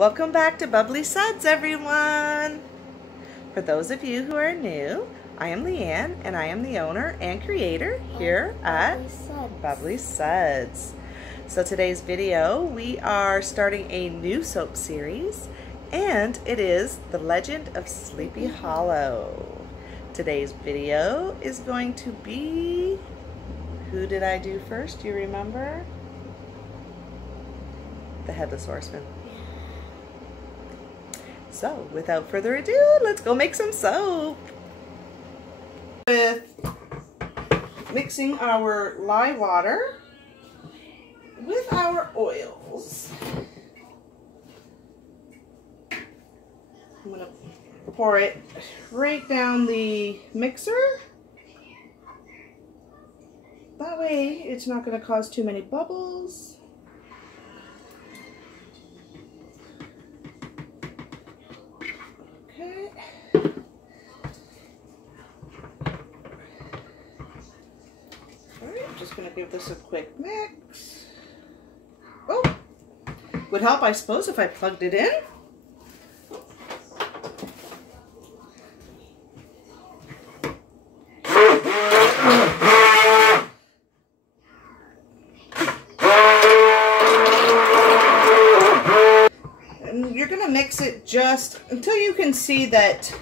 Welcome back to Bubbly Suds, everyone! For those of you who are new, I am Leanne, and I am the owner and creator here at Bubbly Suds. So today's video, we are starting a new soap series, and it is The Legend of Sleepy Hollow. Today's video is going to be... Who did I do first? Do you remember? The Headless Horseman. So, without further ado, let's go make some soap. With mixing our lye water with our oils. I'm going to pour it right down the mixer. That way it's not going to cause too many bubbles. Okay. Alright, I'm just going to give this a quick mix. Oh! Would help, I suppose, if I plugged it in. Mix it just until you can see that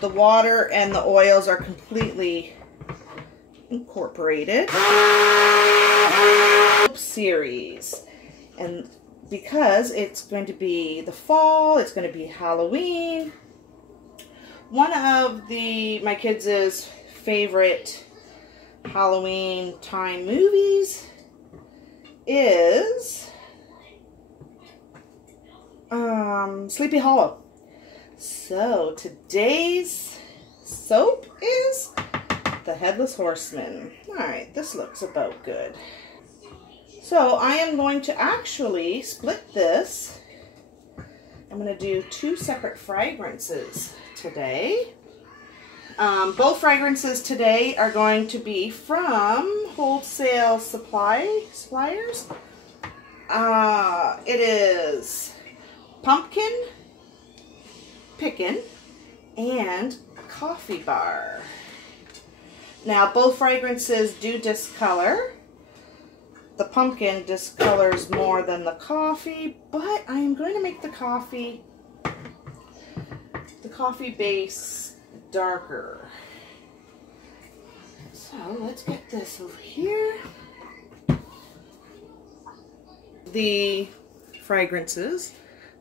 the water and the oils are completely incorporated. Series, and because it's going to be the fall, it's going to be Halloween. One of my kids' favorite Halloween time movies is Sleepy Hollow. So today's soap is the Headless Horseman. Alright, this looks about good. So I am going to actually split this. I'm going to do two separate fragrances today. Both fragrances today are going to be from wholesale suppliers. It is Pumpkin Pickin' and Coffee Bar. Now both fragrances do discolor. The pumpkin discolors more than the coffee, but I am going to make the coffee base darker. So let's get this over here. The fragrances.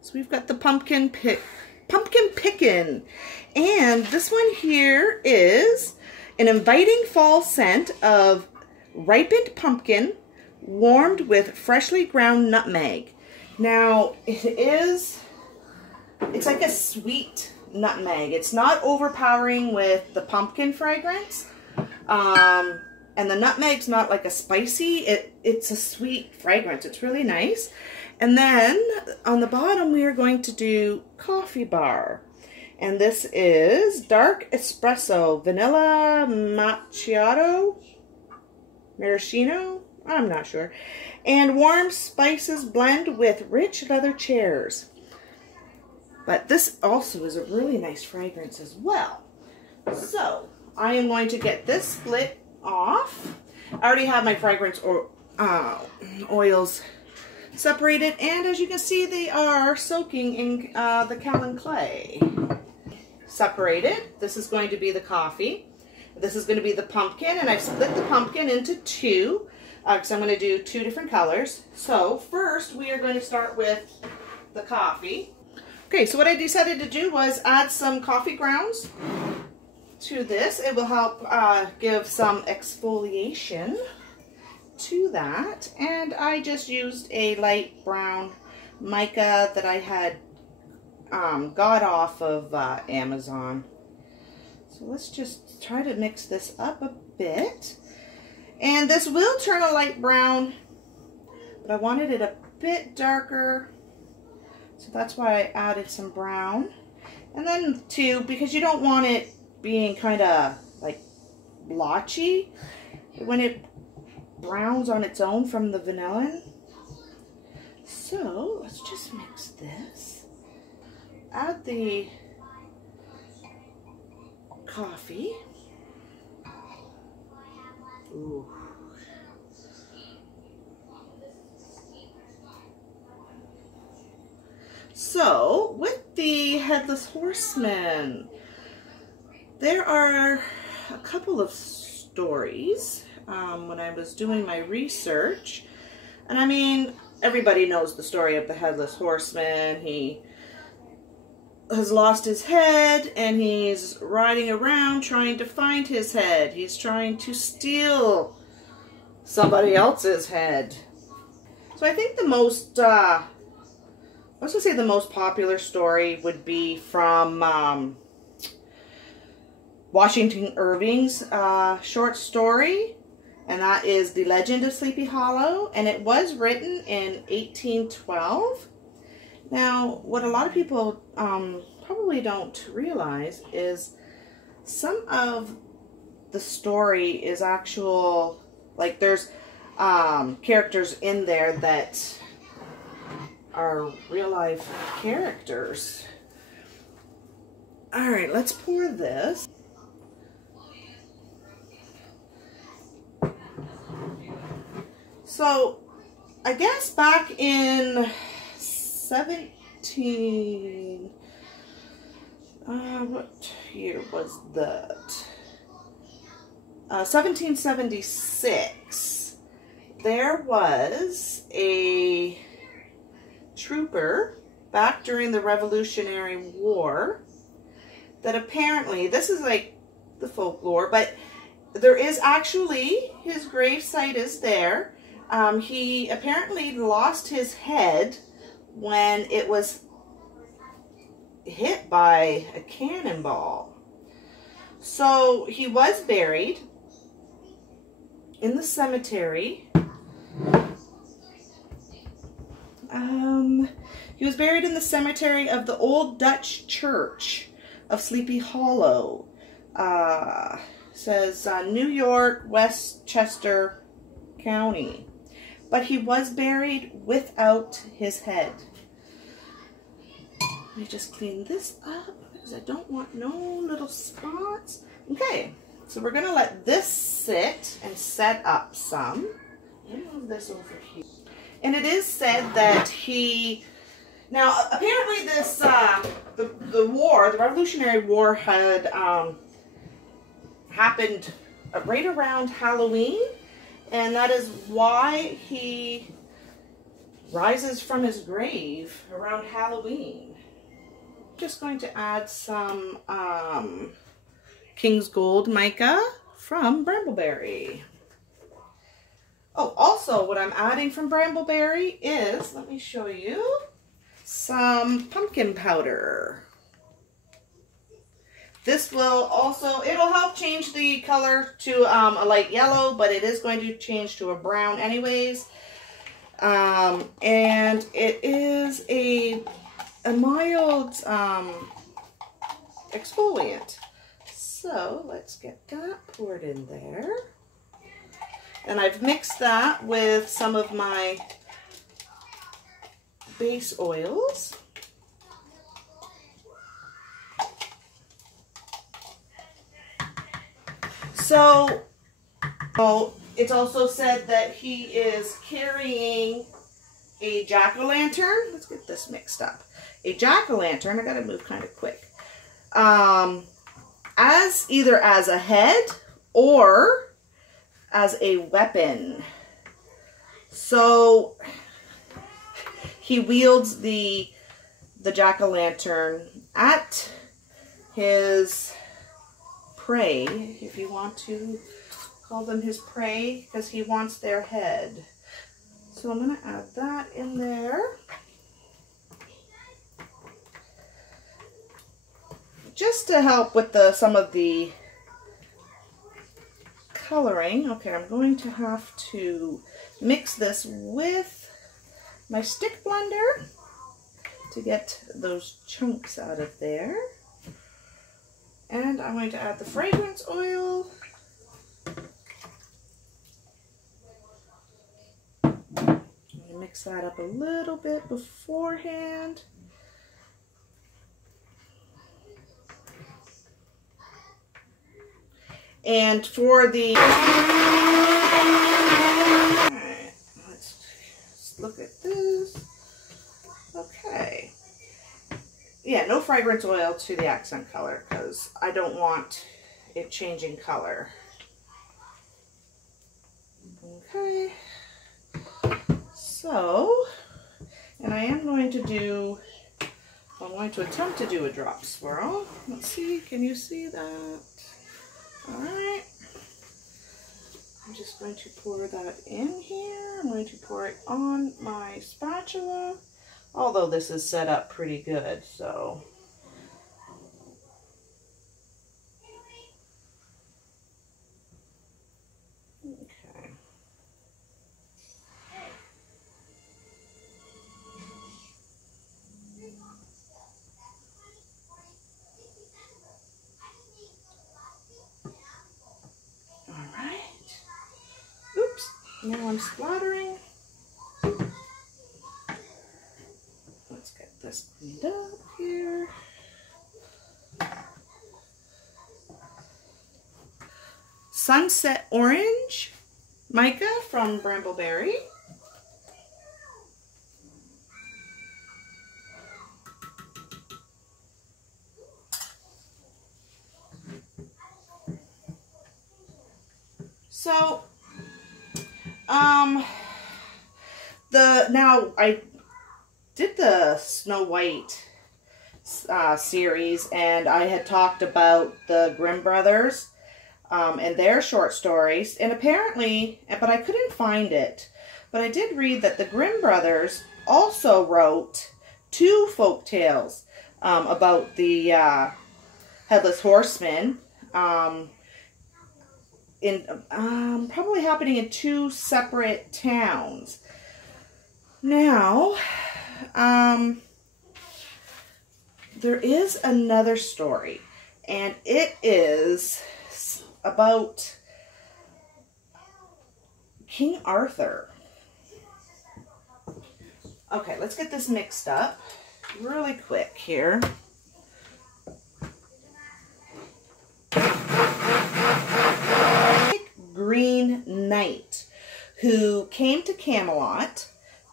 So we've got the Pumpkin Pickin', and this one here is an inviting fall scent of ripened pumpkin warmed with freshly ground nutmeg. Now it's like a sweet nutmeg. It's not overpowering with the pumpkin fragrance, and the nutmeg's not like a spicy. It's a sweet fragrance. It's really nice. And then on the bottom we are going to do Coffee Bar. And this is dark espresso, vanilla macchiato, maraschino, I'm not sure. And warm spices blend with rich leather chairs. But this also is a really nice fragrance as well. So I am going to get this split off. I already have my fragrance oils separated, and as you can see, they are soaking in the Callan clay. Separated. This is going to be the coffee. This is going to be the pumpkin, and I've split the pumpkin into two because I'm going to do two different colors. So first we are going to start with the coffee. Okay, so what I decided to do was add some coffee grounds to this. It will help give some exfoliation to that, and I just used a light brown mica that I had got off of Amazon. So let's just try to mix this up a bit, and this will turn a light brown, but I wanted it a bit darker, so that's why I added some brown. And then too, because you don't want it being kind of like blotchy when it browns on its own from the vanillin. So let's just mix this. add the coffee. Ooh. So, with the Headless Horseman, there are a couple of stories when I was doing my research. And I mean, everybody knows the story of the Headless Horseman. He has lost his head and he's riding around trying to find his head. He's trying to steal somebody else's head. So I think the most, let's just say the most popular story would be from Washington Irving's short story, and that is The Legend of Sleepy Hollow, and it was written in 1812. Now, what a lot of people probably don't realize is some of the story is actual, like there's characters in there that are real life characters. All right, let's pour this. So, I guess back in what year was that? 1776. There was a trooper back during the Revolutionary War that apparently, this is like the folklore, but there is actually, his grave site is there. He apparently lost his head when it was hit by a cannonball. So he was buried in the cemetery. He was buried in the cemetery of the Old Dutch Church of Sleepy Hollow. Says New York, Westchester County. But he was buried without his head. Let me just clean this up because I don't want no little spots. Okay, so we're going to let this sit and set up some. Let me move this over here. And it is said that he... Now, apparently this, the war, the Revolutionary War had happened right around Halloween. And that is why he rises from his grave around Halloween. Just going to add some King's Gold mica from Brambleberry. Oh, also what I'm adding from Brambleberry is, let me show you, some pumpkin powder. This will also, it'll help change the color to a light yellow, but it is going to change to a brown anyways. And it is a mild exfoliant. So let's get that poured in there. And I've mixed that with some of my base oils. So, it's also said that he is carrying a jack-o'-lantern. Let's get this mixed up. A jack-o'-lantern, I gotta move kind of quick. As either as a head or as a weapon. So, he wields the jack-o'-lantern at his prey, if you want to call them his prey, because he wants their head. So I'm going to add that in there. Just to help with some of the coloring. Okay, I'm going to have to mix this with my stick blender to get those chunks out of there. And I'm going to add the fragrance oil. I'm going to mix that up a little bit beforehand. And for the... Alright, let's look at this. Okay. Yeah, no fragrance oil to the accent color because I don't want it changing color. Okay. So, and I am going to do... I'm going to attempt to do a drop swirl. Let's see, can you see that? Alright. I'm just going to pour that in here. I'm going to pour it on my spatula. Although this is set up pretty good, so. Okay. Now I'm splattering. Let's get this cleaned up here. Sunset Orange mica from Brambleberry. So, now I did the Snow White series, and I had talked about the Grimm brothers and their short stories, and apparently, but I couldn't find it, but I did read that the Grimm brothers also wrote 2 folk tales about the Headless Horseman, probably happening in 2 separate towns. Now, there is another story, and it is about King Arthur. Okay, let's get this mixed up really quick here. Green Knight who came to Camelot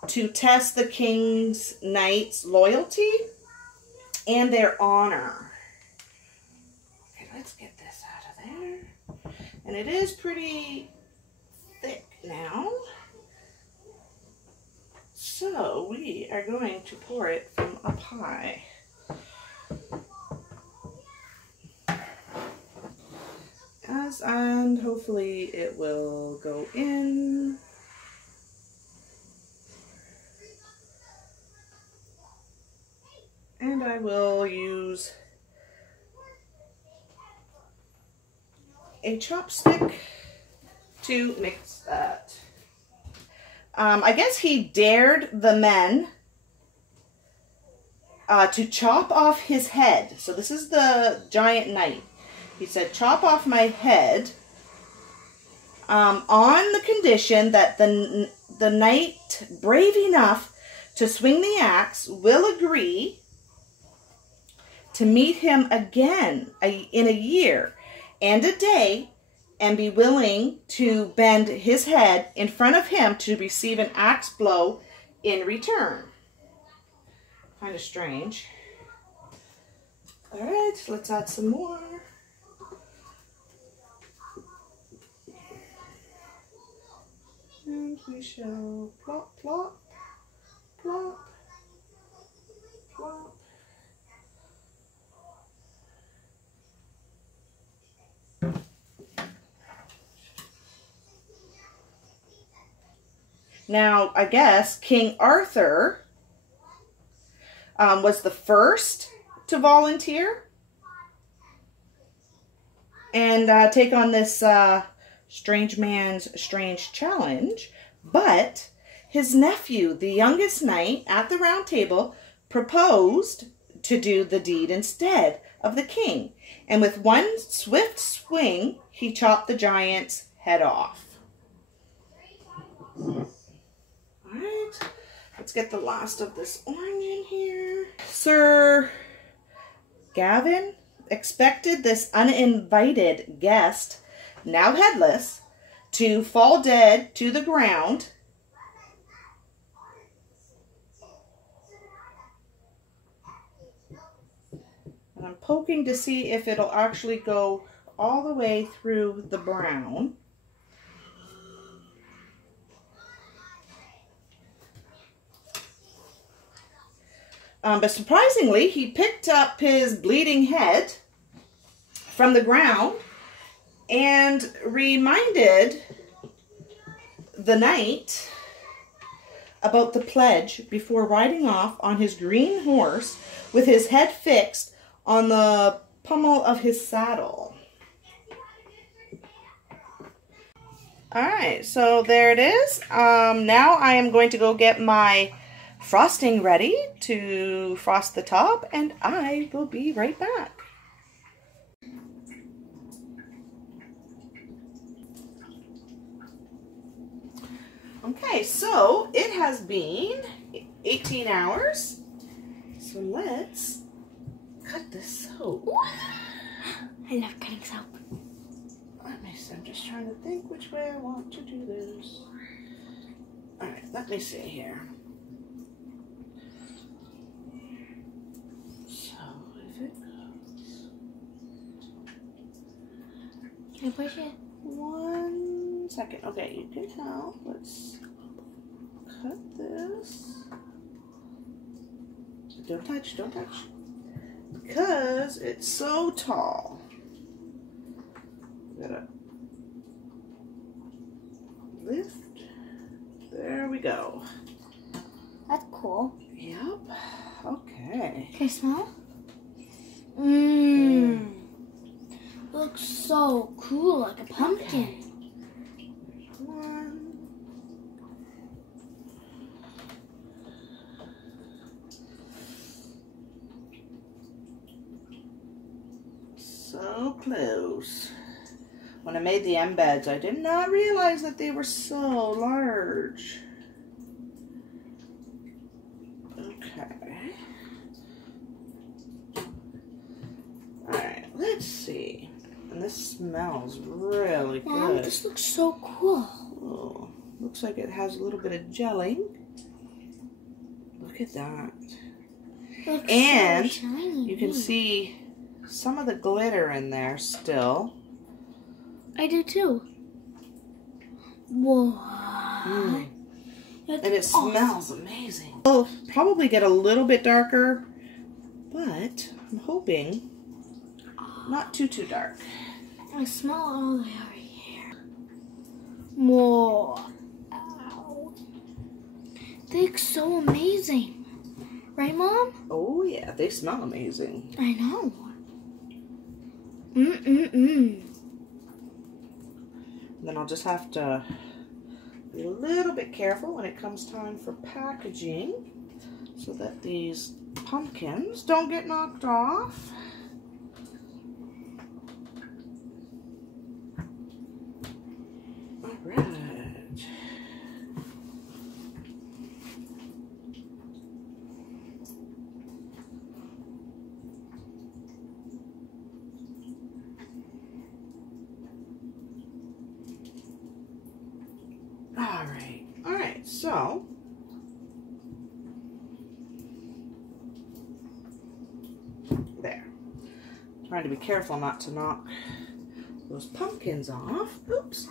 to test the king's knights' loyalty and their honor. Okay, let's get this out of there. And it is pretty thick now. So we are going to pour it from up high. And hopefully it will go in. And I will use a chopstick to mix that. I guess he dared the men to chop off his head. So this is the giant knight. He said, chop off my head on the condition that the knight brave enough to swing the axe will agree to meet him again in a year and a day and be willing to bend his head in front of him to receive an axe blow in return. Kind of strange. All right, let's add some more. And we shall plop, plop, plop, plop. Now, I guess King Arthur was the first to volunteer and take on this strange man's strange challenge, but his nephew, the youngest knight at the round table, proposed to do the deed instead of the king, and with one swift swing, he chopped the giant's head off. Alright, let's get the last of this orange in here. Sir Gavin expected this uninvited guest now headless, to fall dead to the ground. And I'm poking to see if it'll actually go all the way through the brown. But surprisingly, he picked up his bleeding head from the ground and reminded the knight about the pledge before riding off on his green horse with his head fixed on the pommel of his saddle. Alright, so there it is. Now I am going to go get my frosting ready to frost the top, and I will be right back. Okay, so it has been 18 hours. So let's cut this soap. I love cutting soap. Let me see, I'm just trying to think which way I want to do this. Alright, let me see here. So, if it goes... Can I push it? 1 second. Okay, you can help. Let's cut this. Don't touch, don't touch. Because it's so tall. Gotta lift. There we go. That's cool. Yep. Okay. Can I smell? Mmm. Looks so cool, like a pumpkin. Okay. There's one. So close. When I made the embeds, I did not realize that they were so large. Okay. Alright, let's see. And this smells really good. Mom, this looks so cool. Oh, looks like it has a little bit of gelling. Look at that. Looks And so shiny. you can see some of the glitter in there still. I do too. Whoa. Mm. That's And it awesome. smells amazing. It'll probably get a little bit darker, but I'm hoping not too dark. I smell it all the way over here. Whoa. Ow. They look so amazing. Right, Mom? Oh yeah, they smell amazing. I know. Mm-mm-mm. Then I'll just have to be a little bit careful when it comes time for packaging so that these pumpkins don't get knocked off. All right. All right, so there. Trying to be careful not to knock those pumpkins off. Oops.